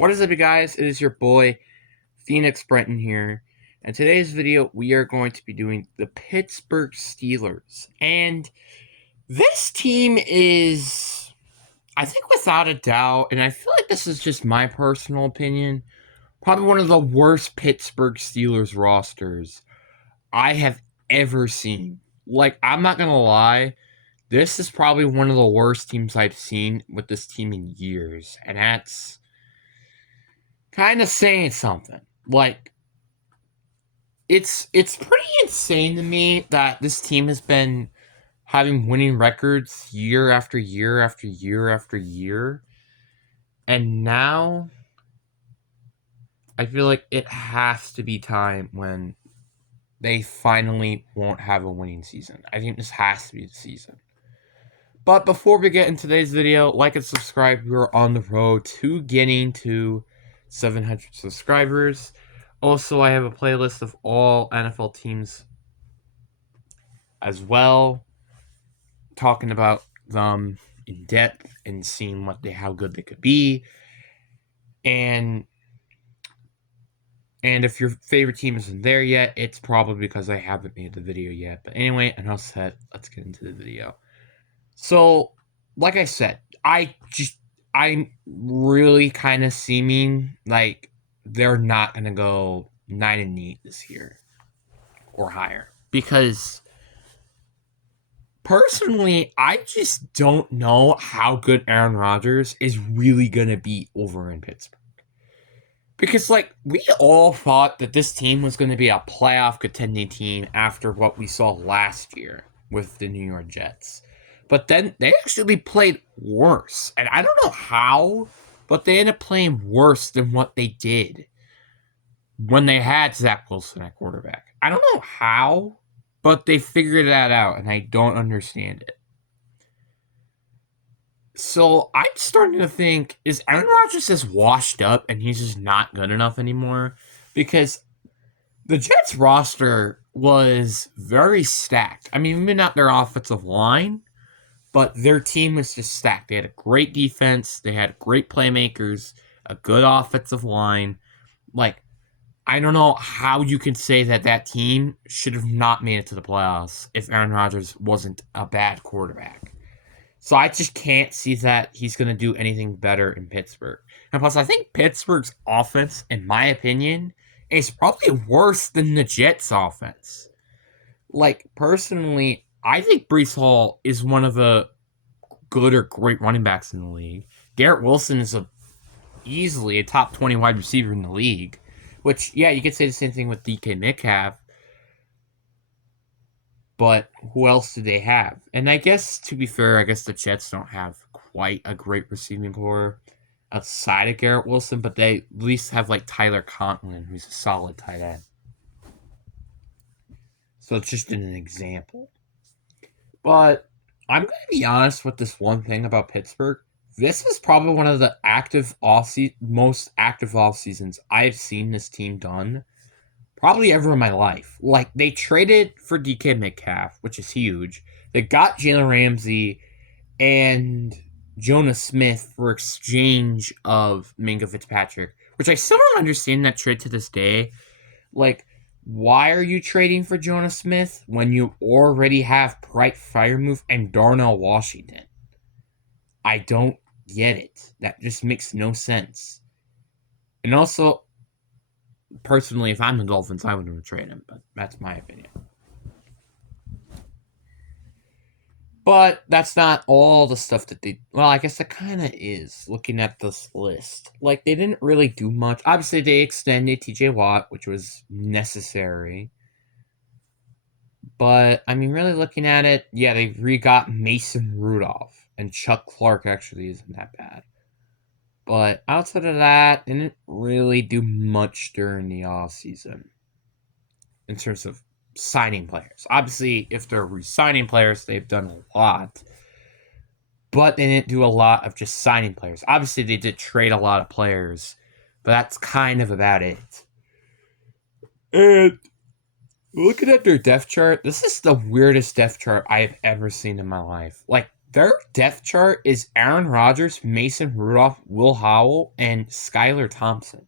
What is up, you guys? It is your boy, Phoenix Brenton here. In today's video, we are going to be doing the Pittsburgh Steelers. And this team is, I think without a doubt, and I feel like this is just my personal opinion, probably one of the worst Pittsburgh Steelers rosters I have ever seen. Like, I'm not going to lie, this is probably one of the worst teams I've seen with this team in years. And that's kind of saying something. Like, it's pretty insane to me that this team has been having winning records year after year after year after year, and now I feel like it has to be time when they finally won't have a winning season. I think this has to be the season. But before we get into today's video, like and subscribe. We're on the road to getting to 700 subscribers. Also, I have a playlist of all NFL teams as well, talking about them in depth and seeing how good they could be. And if your favorite team isn't there yet, it's probably because I haven't made the video yet. But anyway, enough said. Let's get into the video. So, like I said, I'm really kind of seeming like they're not gonna go 9-8 this year or higher, because personally, I just don't know how good Aaron Rodgers is really gonna be over in Pittsburgh. Because, like, we all thought that this team was going to be a playoff contending team after what we saw last year with the New York Jets. But then they actually played worse. And I don't know how, but they ended up playing worse than what they did when they had Zach Wilson at quarterback. I don't know how, but they figured that out, and I don't understand it. So I'm starting to think, is Aaron Rodgers just washed up and he's just not good enough anymore? Because the Jets roster was very stacked. I mean, maybe not their offensive line, but their team was just stacked. They had a great defense, they had great playmakers, a good offensive line. Like, I don't know how you can say that that team should have not made it to the playoffs if Aaron Rodgers wasn't a bad quarterback. So I just can't see that he's going to do anything better in Pittsburgh. And plus, I think Pittsburgh's offense, in my opinion, is probably worse than the Jets' offense. Like, personally, I think Breece Hall is one of the good or great running backs in the league. Garrett Wilson is easily a top 20 wide receiver in the league. Which, yeah, you could say the same thing with DK Metcalf. But who else do they have? And I guess, to be fair, I guess the Jets don't have quite a great receiving core outside of Garrett Wilson, but they at least have, like, Tyler Conklin, who's a solid tight end. So it's just an example. But I'm going to be honest with this one thing about Pittsburgh. This is probably one of the most active off seasons I've seen this team done probably ever in my life. Like, they traded for DK Metcalf, which is huge. They got Jalen Ramsey and Jonas Smith for exchange of Minka Fitzpatrick, which I still don't understand that trade to this day. Like, why are you trading for Jonas Smith when you already have Bright Firemove and Darnell Washington? I don't get it. That just makes no sense. And also, personally, if I'm the Dolphins, I wouldn't trade him, but that's my opinion. But that's not all the stuff that they... Well, I guess that kind of is, looking at this list. Like, they didn't really do much. Obviously, they extended TJ Watt, which was necessary. But, I mean, really looking at it, yeah, they re-got Mason Rudolph. And Chuck Clark actually isn't that bad. But outside of that, they didn't really do much during the offseason in terms of signing players. Obviously, if they're re-signing players, they've done a lot. But they didn't do a lot of just signing players. Obviously, they did trade a lot of players, but that's kind of about it. And looking at their depth chart, this is the weirdest depth chart I have ever seen in my life. Like, Their depth chart is Aaron Rodgers, Mason Rudolph, Will Howell, and Skylar Thompson.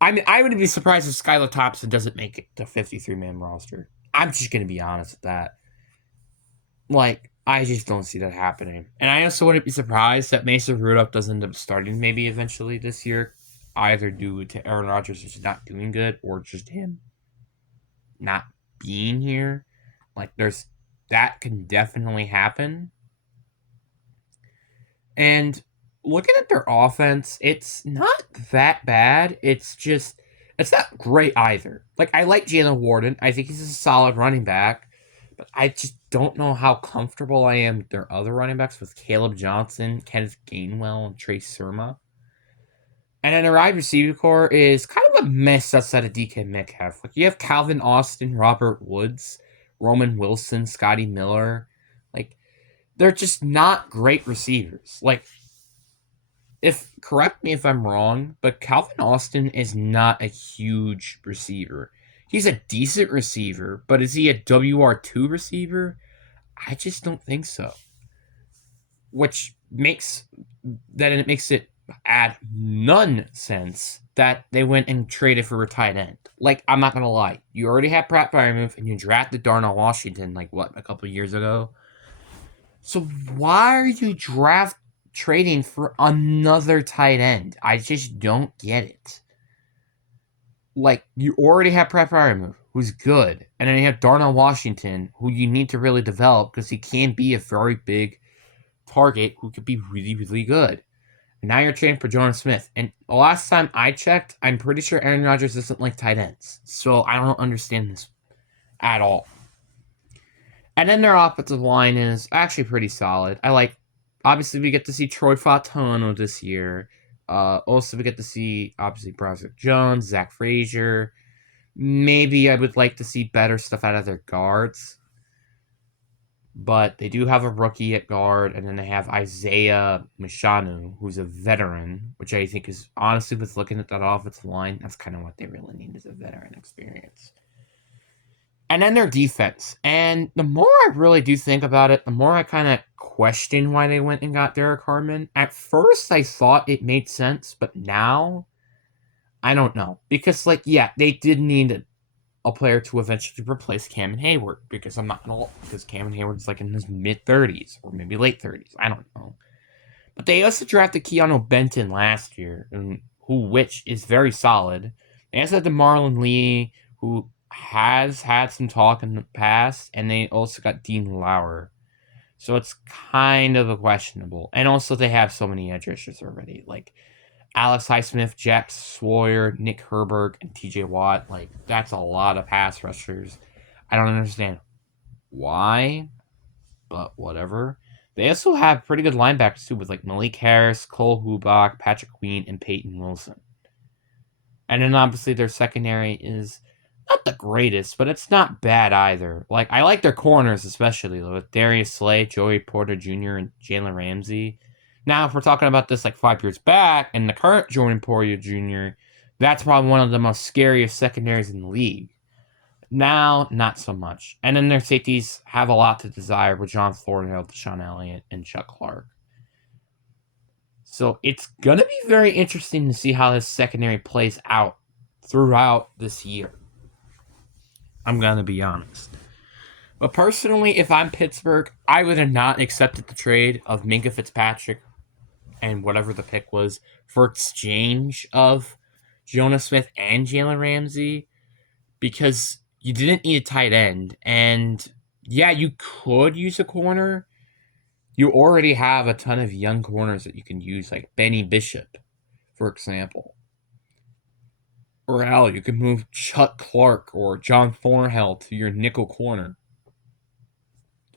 I mean, I would be surprised if Skylar Thompson doesn't make it to 53-man roster. I'm just going to be honest with that. Like, I just don't see that happening. And I also wouldn't be surprised that Mason Rudolph doesn't end up starting maybe eventually this year, either due to Aaron Rodgers just not doing good or just him not being here. Like, there's that can definitely happen. And looking at their offense, it's not that bad. It's not great either. Like, I like Jalen Warden. I think he's a solid running back. But I just don't know how comfortable I am with their other running backs with Caleb Johnson, Kenneth Gainwell, and Trey Serma. And then the wide receiver core is kind of a mess outside of DK Metcalf. Like, you have Calvin Austin, Robert Woods, Roman Wilson, Scotty Miller. Like, they're just not great receivers. Like, correct me if I'm wrong, but Calvin Austin is not a huge receiver. He's a decent receiver, but is he a WR2 receiver? I just don't think so. Which makes it add none sense that they went and traded for a tight end. Like, I'm not gonna lie, you already had Pat Freiermuth and you drafted Darnell Washington like a couple years ago. So why are you trading for another tight end? I just don't get it. Like, you already have Pat Freiermuth, who's good, and then you have Darnell Washington, who you need to really develop because he can be a very big target who could be really, really good. And now you're trading for Jonnu Smith. And the last time I checked, I'm pretty sure Aaron Rodgers doesn't like tight ends. So I don't understand this at all. And then their offensive line is actually pretty solid. Obviously, we get to see Troy Fautano this year. Also, we get to see, obviously, Broderick Jones, Zach Frazier. Maybe I would like to see better stuff out of their guards. But they do have a rookie at guard, and then they have Isaiah Mishanu, who's a veteran, which I think is, honestly, with looking at that offensive line, that's kind of what they really need is a veteran experience. And then their defense. And the more I really do think about it, the more I kind of question why they went and got Derek Harmon. At first, I thought it made sense, but now, I don't know. Because, they did need a player to eventually replace Cameron Hayward. Because because Cameron Hayward's in his mid-30s, or maybe late 30s. I don't know. But they also drafted Keanu Benton last year, which is very solid. They also had the Marlon Lee, who has had some talk in the past, and they also got Dean Lauer. So it's kind of a questionable. And also they have so many edge rushers already, like Alex Highsmith, Jack Sawyer, Nick Herbert, and TJ Watt. Like, that's a lot of pass rushers. I don't understand why, but whatever. They also have pretty good linebackers too, with Malik Harris, Cole Hubach, Patrick Queen, and Peyton Wilson. And then obviously their secondary is not the greatest, but it's not bad either. I like their corners, especially with Darius Slay, Joey Porter Jr., and Jalen Ramsey. Now, if we're talking about this 5 years back, and the current Jordan Porter Jr., that's probably one of the most scariest secondaries in the league. Now, not so much. And then their safeties have a lot to desire with John Thornhill, Deshaun Elliott, and Chuck Clark. So it's going to be very interesting to see how this secondary plays out throughout this year. I'm going to be honest. But personally, if I'm Pittsburgh, I would have not accepted the trade of Minkah Fitzpatrick and whatever the pick was for exchange of Jonnu Smith and Jalen Ramsey, because you didn't need a tight end. And yeah, you could use a corner. You already have a ton of young corners that you can use, like Benny Bishop, for example. Or hell, you can move Chuck Clark or John Thornhill to your nickel corner.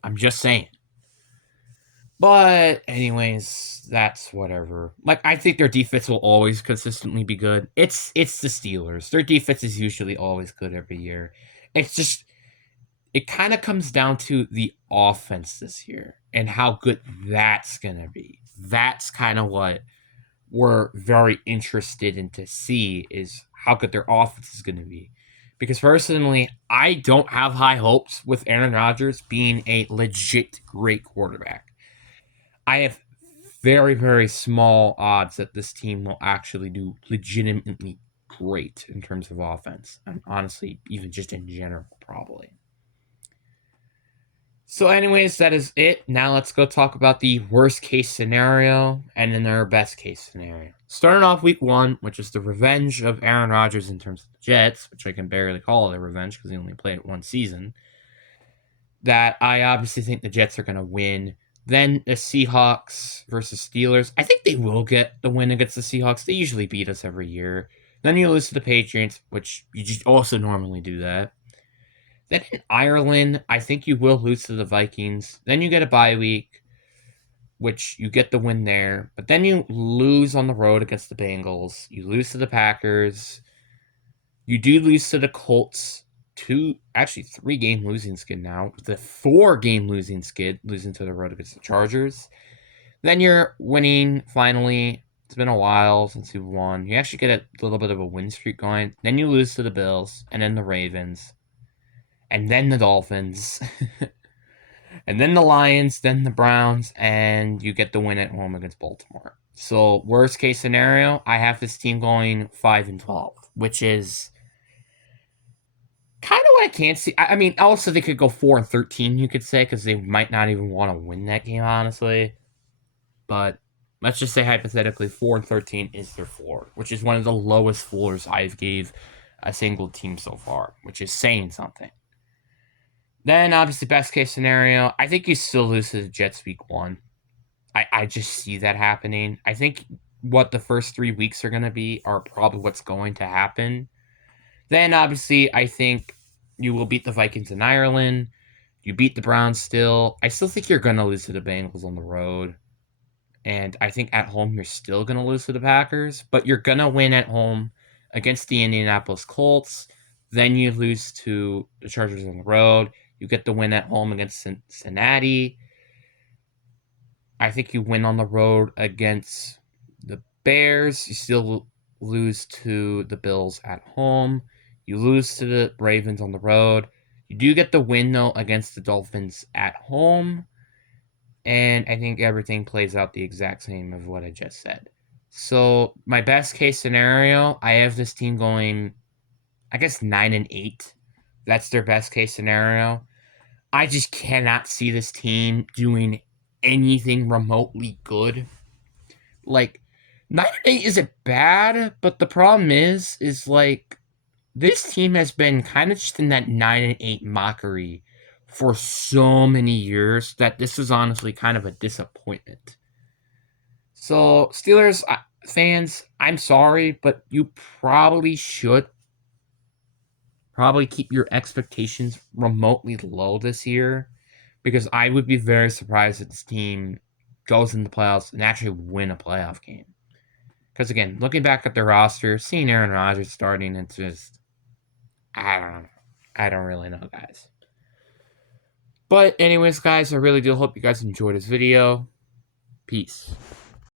I'm just saying. But anyways, that's whatever. I think their defense will always consistently be good. It's the Steelers. Their defense is usually always good every year. It's just, it kind of comes down to the offense this year and how good that's going to be. That's kind of what we're very interested in to see, is how good their offense is going to be. Because personally, I don't have high hopes with Aaron Rodgers being a legit great quarterback. I have very, very small odds that this team will actually do legitimately great in terms of offense. And honestly, even just in general, probably. So, anyways, that is it. Now let's go talk about the worst case scenario and then our best case scenario. Starting off week 1, which is the revenge of Aaron Rodgers in terms of the Jets, which I can barely call it a revenge because he only played it one season. That I obviously think the Jets are going to win. Then the Seahawks versus Steelers. I think they will get the win against the Seahawks. They usually beat us every year. Then you lose to the Patriots, which you just also normally do that. Then in Ireland, I think you will lose to the Vikings. Then you get a bye week, which you get the win there. But then you lose on the road against the Bengals. You lose to the Packers. You do lose to the Colts. 3-game losing skid now. The 4-game losing skid, losing to the road against the Chargers. Then you're winning finally. It's been a while since you've won. You actually get a little bit of a win streak going. Then you lose to the Bills, and then the Ravens, and then the Dolphins, and then the Lions, then the Browns, and you get the win at home against Baltimore. So worst case scenario, I have this team going 5-12, which is kind of what I can't see. I mean, also they could go 4-13, you could say, because they might not even want to win that game, honestly. But let's just say hypothetically 4-13 is their floor, which is one of the lowest floors I've gave a single team so far, which is saying something. Then obviously best case scenario, I think you still lose to the Jets week 1. I just see that happening. I think what the first 3 weeks are going to be are probably what's going to happen. Then obviously I think you will beat the Vikings in Ireland. You beat the Browns still. I still think you're going to lose to the Bengals on the road. And I think at home you're still going to lose to the Packers, but you're going to win at home against the Indianapolis Colts. Then you lose to the Chargers on the road. You get the win at home against Cincinnati. I think you win on the road against the Bears. You still lose to the Bills at home. You lose to the Ravens on the road. You do get the win, though, against the Dolphins at home. And I think everything plays out the exact same of what I just said. So my best case scenario, I have this team going, I guess 9-8. That's their best case scenario. I just cannot see this team doing anything remotely good. Like 9-8 isn't bad, but the problem is like this team has been kind of just in that 9-8 mockery for so many years that this is honestly kind of a disappointment. So, Steelers fans, I'm sorry, but you probably should keep your expectations remotely low this year, because I would be very surprised if this team goes in the playoffs and actually win a playoff game. Because again, looking back at their roster, seeing Aaron Rodgers starting, it's just, I don't know. I don't really know, guys. But anyways, guys, I really do hope you guys enjoyed this video. Peace.